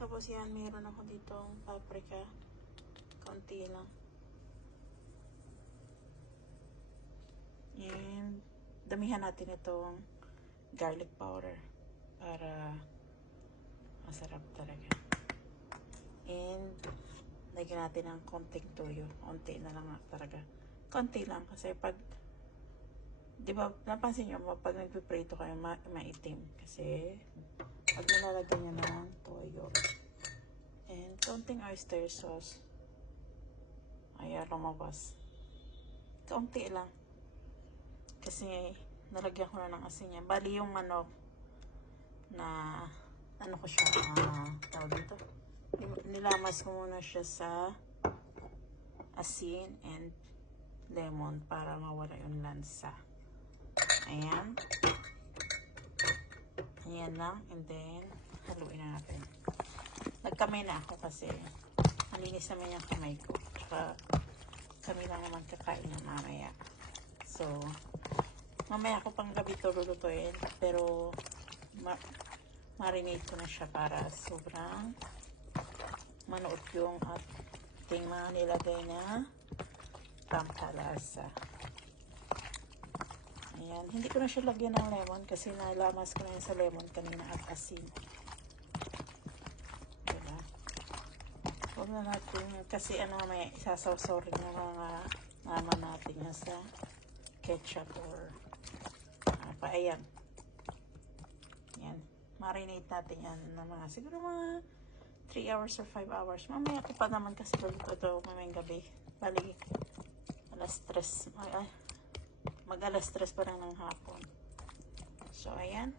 Tapos yan, meron ako ditong paprika. Kaunti lang. And damihan natin itong garlic powder para masarap talaga. And lagyan natin ng konting toyo. Konti na lang talaga. Konti lang kasi pag di ba, napansin nyo pag nagpiprito kayo maitim kasi pag nilalagyan nyo ng toyo and konting oyster sauce, ayan, lumabas. Kaunti lang kasi nalagyan ko na ng asin niya. Bali yung manok na ano ko siya, tawag dito, nilamas ko muna siya sa asin and lemon para mawala yung lansa. Ayan. Ayan lang. And then, haluin na natin. Nagkamay na ako kasi malinis naman yung kamay ko. Tsaka kami lang naman kakain na mamaya. So, mamaya ko pang gabi ito lulutuin. Pero, marinate ko na siya para sobrang manuot yung ating mga nilagay na pampalasa. Ayan. Hindi ko na siya lagyan ng lemon kasi nalamas ko na yun sa lemon kanina at asin. Diba? Huwag na natin kasi may isasawsaw rin ng mga mama natin yan sa ketchup or ayan. Ayan. Marinate natin yan ng mga siguro mga 3 hours or 5 hours. Mamaya ko pa naman kasi luto ito mamayang gabi. Bali, alas 3. Mag alas 3 pa lang ng hapon. So, ayan.